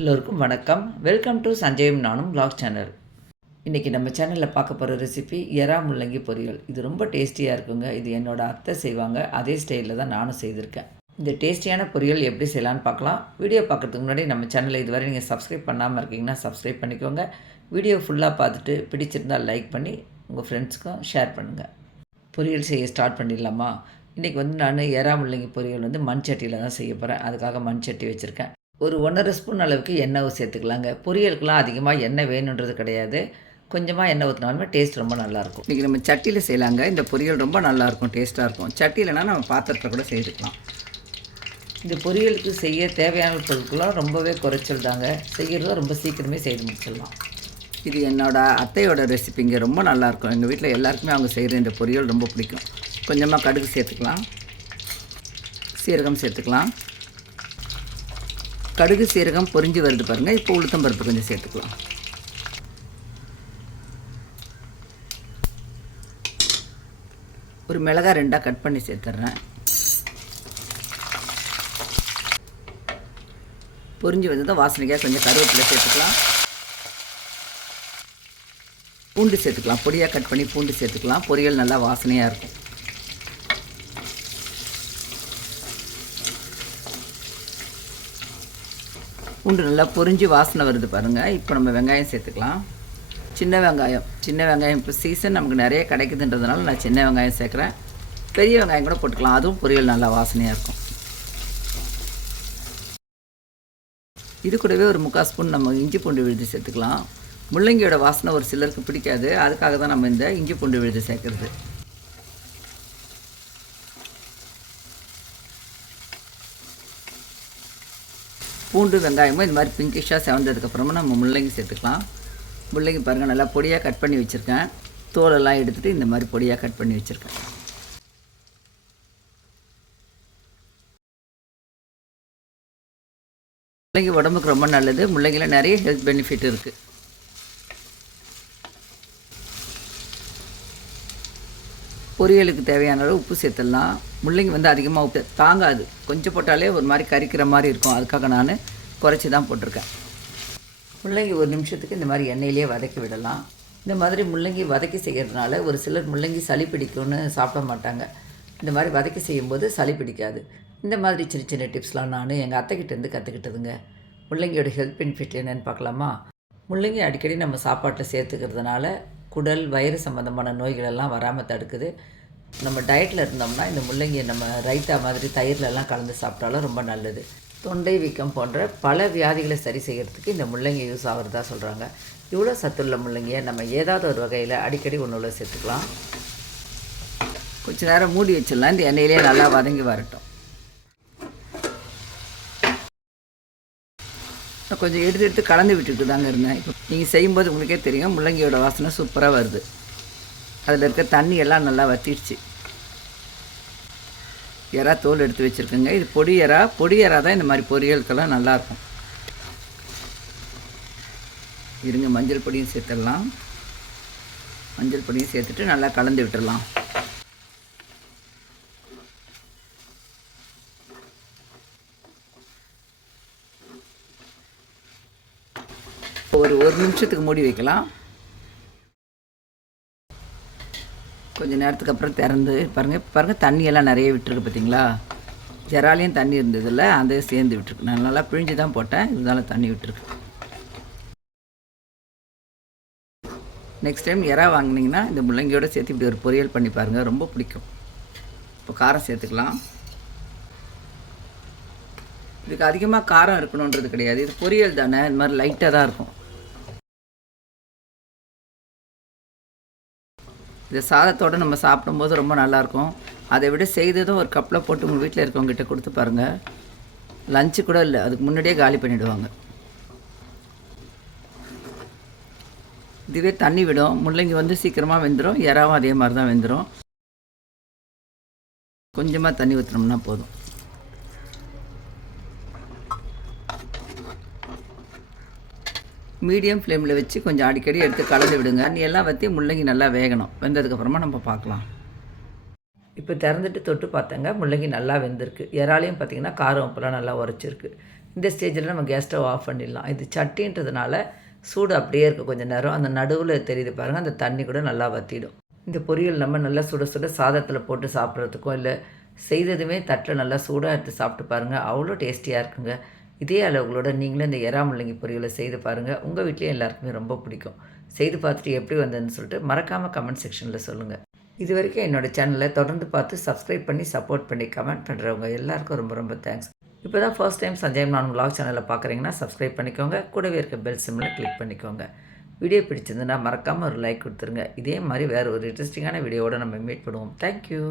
எல்லோருக்கும் வணக்கம். Welcome to சஞ்சயும் நானும் vlog சேனல். இன்றைக்கி நம்ம சேனலில் பார்க்க போகிற ரெசிபி எறா முள்ளங்கி பொரியல். இது ரொம்ப டேஸ்டியாக இருக்குங்க. இது என்னோடய அத்தை செய்வாங்க. அதே ஸ்டைலில் தான் நானும் செய்திருக்கேன். இந்த டேஸ்டியான பொரியல் எப்படி செய்யலான்னு பார்க்கலாம். வீடியோ பார்க்குறதுக்கு முன்னாடி நம்ம சேனலை இதுவரை நீங்கள் சப்ஸ்கிரைப் பண்ணாமல் இருக்கீங்கன்னா சப்ஸ்கிரைப் பண்ணிக்கோங்க. வீடியோ ஃபுல்லாக பார்த்துட்டு பிடிச்சிருந்தால் லைக் பண்ணி உங்கள் ஃப்ரெண்ட்ஸ்க்கும் ஷேர் பண்ணுங்கள். பொரியல் செய்ய ஸ்டார்ட் பண்ணிடலாமா? இன்றைக்கி நான் எறா முள்ளங்கி பொரியல் மண் சட்டியில் தான் செய்ய போகிறேன். அதுக்காக மண் சட்டி வச்சுருக்கேன். ஒரு 1½ ஸ்பூன் அளவுக்கு எண்ணெய் சேர்த்துக்கலாங்க. பொரியலுக்குலாம் அதிகமாக எண்ணெய் வேணுன்றது கிடையாது. கொஞ்சமாக எண்ணெய் ஊற்றினாலுமே டேஸ்ட் ரொம்ப நல்லாயிருக்கும். இன்றைக்கி நம்ம சட்டியில் செய்யலாங்க. இந்த பொரியல் ரொம்ப நல்லாயிருக்கும், டேஸ்ட்டாக இருக்கும். சட்டியிலனா நம்ம பாத்திரத்தில் கூட செய்துக்கலாம். இந்த பொரியலுக்கு செய்ய தேவையான பொருட்கள்லாம் ரொம்பவே குறைச்சல் தாங்க. செய்கிறத ரொம்ப சீக்கிரமே செய்து முடிச்சிடலாம். இது என்னோடய அத்தையோட ரெசிபிங்க. ரொம்ப நல்லாயிருக்கும். எங்கள் வீட்டில் எல்லாருக்குமே அவங்க செய்கிற இந்த பொரியல் ரொம்ப பிடிக்கும். கொஞ்சமாக கடுகு சேர்த்துக்கலாம், சீரகம் சேர்த்துக்கலாம். கடுகு சீரகம் பொரிஞ்சு வருது பாருங்கள். இப்போ உளுத்தம் பருப்பு கொஞ்சம் சேர்த்துக்கலாம். ஒரு மிளகாய் 2 கட் பண்ணி சேர்த்துட்றேன். பொரிஞ்சு வந்து தான் வாசனைக்காக கொஞ்சம் கருவேப்பிலை சேர்த்துக்கலாம். பூண்டு சேர்த்துக்கலாம். பொடியாக கட் பண்ணி பூண்டு சேர்த்துக்கலாம். பொரியல் நல்லா வாசனையாக இருக்கும். பூண்டு நல்லா பொரிஞ்சு வாசனை வருது பாருங்கள். இப்போ நம்ம வெங்காயம் சேர்த்துக்கலாம். சின்ன வெங்காயம் இப்போ சீசன் நமக்கு நிறைய கிடைக்குதுன்றதுனால நான் சின்ன வெங்காயம் சேர்க்குறேன். பெரிய வெங்காயம் கூட போட்டுக்கலாம். அதுவும் பொரியல் நல்லா வாசனையாக இருக்கும். இது கூடவே ஒரு 3/4 ஸ்பூன் நம்ம இஞ்சி பூண்டு விழுது சேர்த்துக்கலாம். முள்ளங்கியோட வாசனை ஒரு சிலருக்கு பிடிக்காது. அதுக்காக தான் நம்ம இந்த இஞ்சி பூண்டு விழுது சேர்க்குறது. பூண்டு வெங்காயமும் இந்த மாதிரி பிங்கிஷாக செவந்ததுக்கப்புறமா நம்ம முள்ளங்கி சேர்த்துக்கலாம். முள்ளங்கி பாருங்கள், நல்லா பொடியாக கட் பண்ணி வச்சுருக்கேன். தோலெல்லாம் எடுத்துகிட்டு இந்த மாதிரி பொடியாக கட் பண்ணி வச்சுருக்கேன். முள்ளங்கி உடம்புக்கு ரொம்ப நல்லது. முள்ளங்கியில் நிறைய ஹெல்த் பெனிஃபிட் இருக்குது. பொரியலுக்கு தேவையான அளவு உப்பு சேர்த்துடலாம். முள்ளங்கி அதிகமாக உப்பு தாங்காது. கொஞ்சம் போட்டாலே ஒரு மாதிரி கரிக்கிற மாதிரி இருக்கும். அதுக்காக நான் குறைச்சி தான் போட்டிருக்கேன். முள்ளங்கி ஒரு நிமிஷத்துக்கு இந்த மாதிரி எண்ணெயிலே வதக்கி விடலாம். இந்த மாதிரி முள்ளங்கி வதக்கி செய்கிறதுனால ஒரு சிலர் முள்ளங்கி சளி பிடிக்கும்னு சாப்பிட மாட்டாங்க. இந்த மாதிரி வதக்கி செய்யும்போது சளி பிடிக்காது. இந்த மாதிரி சின்ன சின்ன டிப்ஸ்லாம் நான் எங்கள் அத்தைக்கிட்டேருந்து கற்றுக்கிட்டதுங்க. முள்ளங்கியோட ஹெல்த் பெனிஃபிட் என்னென்னு பார்க்கலாமா? முள்ளங்கி அடிக்கடி நம்ம சாப்பாட்டில் சேர்த்துக்கிறதுனால குடல் வயிறு சம்மந்தமான நோய்களெல்லாம் வராமல் தடுக்குது. நம்ம டயட்டில் இருந்தோம்னா இந்த முள்ளங்கியை நம்ம ரைத்தா மாதிரி தயிர்லெல்லாம் கலந்து சாப்பிட்டாலும் ரொம்ப நல்லது. தொண்டை வீக்கம் போன்ற பல வியாதிகளை சரி செய்கிறதுக்கு இந்த முள்ளங்கி யூஸ் ஆகிறதா சொல்கிறாங்க. இவ்வளோ சத்துள்ள முள்ளங்கியை நம்ம ஏதாவது ஒரு வகையில் அடிக்கடி ஒன்றுல சேர்த்துக்கலாம். கொஞ்சம் நேரம் மூடி வச்சிடலாம். இந்த எண்ணெயிலே நல்லா வதங்கி வரட்டும். கொஞ்சம் எடுத்து கலந்து விட்டுட்டு தாங்க இருந்தேன். இப்போ நீங்கள் செய்யும்போது உங்களுக்கே தெரியும், முள்ளங்கியோட வாசனை சூப்பராக வருது. அதில் இருக்க தண்ணி எல்லாம் நல்லா வற்றிடுச்சு. எறா தோல் எடுத்து வச்சுருக்குங்க. இது பொடி எறா தான் இந்த மாதிரி பொரியலுக்கெல்லாம் நல்லாயிருக்கும். இருங்க, மஞ்சள் பொடியும் சேர்த்துடலாம். மஞ்சள் பொடியும் சேர்த்துட்டு நல்லா கலந்து விட்டுடலாம். ஒரு நிமிஷத்துக்கு மூடி வைக்கலாம். கொஞ்சம் நேரத்துக்கு அப்புறம் திறந்து பாருங்கள் தண்ணியெல்லாம் நிறைய விட்டுருக்கு பார்த்தீங்களா? ஜராலையும் தண்ணி இருந்ததில்ல, அதையும் சேர்ந்து விட்டுருக்கு. நான் நல்லா பிழிஞ்சு தான் போட்டேன், இருந்தாலும் தண்ணி விட்டுருக்கு. நெக்ஸ்ட் டைம் எறா வாங்கினீங்கன்னா இந்த முள்ளங்கியோடு சேர்த்து இப்படி ஒரு பொரியல் பண்ணி பாருங்கள், ரொம்ப பிடிக்கும். இப்போ காரம் சேர்த்துக்கலாம். இதுக்கு அதிகமாக காரம் இருக்கணுன்றது கிடையாது. இது பொரியல் தானே, இந்த மாதிரி லைட்டாக தான் இருக்கும். இதை சாதத்தோடு நம்ம சாப்பிடும்போது ரொம்ப நல்லாயிருக்கும். அதை விட செய்ததும் ஒரு கப்பில் போட்டு உங்கள் வீட்டில் இருக்கவங்ககிட்ட கொடுத்து பாருங்கள். லஞ்சு கூட இல்லை, அதுக்கு முன்னாடியே காலி பண்ணிவிடுவாங்க. இதுவே தண்ணி விடும். முள்ளங்கி சீக்கிரமாக வெந்துடும். எறாவும் அதே மாதிரி தான் வெந்துடும். கொஞ்சமாக தண்ணி ஊற்றினோம்னா போதும். மீடியம் ஃப்ளேமில் வச்சு கொஞ்சம் அடிக்கடி எடுத்து கலந்து விடுங்க. தண்ணி எல்லாம் வற்றி முள்ளங்கி நல்லா வேகணும். வெந்ததுக்கப்புறமா நம்ம பார்க்கலாம். இப்போ திறந்துட்டு தொட்டு பார்த்தேங்க, முள்ளங்கி நல்லா வெந்திருக்கு. இறாலையும் பார்த்திங்கன்னா காரம் உப்புலாம் நல்லா உரைச்சிருக்கு. இந்த ஸ்டேஜில் நம்ம கேஸ் ஸ்டவ் ஆஃப் பண்ணிடலாம். இது சட்டின்றதுனால சூடு அப்படியே இருக்கும் கொஞ்சம் நேரம். அந்த நடுவில் தெரியுது பாருங்கள், அந்த தண்ணி கூட நல்லா வற்றிடும். இந்த பொரியல் நம்ம நல்லா சுட சுட சாதத்தில் போட்டு சாப்பிட்றதுக்கும், இல்லை செய்ததுமே தட்டில் நல்லா சூடாக எடுத்து சாப்பிட்டு பாருங்கள், அவ்வளோ டேஸ்டியாக இருக்குங்க. இதே அளவுகளோட நீங்களும் இந்த எறா முள்ளங்கி பொரியலை செய்து பாருங்கள். உங்கள் வீட்லேயும் எல்லாருக்குமே ரொம்ப பிடிக்கும். செய்து பார்த்துட்டு எப்படி வந்ததுன்னு சொல்லிட்டு மறக்காமல் கமெண்ட் செக்ஷனில் சொல்லுங்கள். இது வரைக்கும் என்னோடய சேனலை தொடர்ந்து பார்த்து சப்ஸ்கிரைப் பண்ணி சப்போர்ட் பண்ணி கமெண்ட் பண்ணுறவங்க எல்லாருக்கும் ரொம்ப ரொம்ப தேங்க்ஸ். இப்போ தான் ஃபர்ஸ்ட் டைம் சஞ்சயம் நானும் vlog சேனலை பார்க்குறீங்கன்னா சப்ஸ்கிரைப் பண்ணிக்கோங்க. கூடவே இருக்க பெல் சிம்மில் கிளிக் பண்ணிக்கோங்க. வீடியோ பிடிச்சிருந்துன்னா மறக்காமல் ஒரு லைக் கொடுத்துருங்க. இதே மாதிரி வேறு ஒரு இன்ட்ரெஸ்டிங்கான வீடியோவோட நம்ம மீட் பண்ணுவோம். தேங்க்யூ.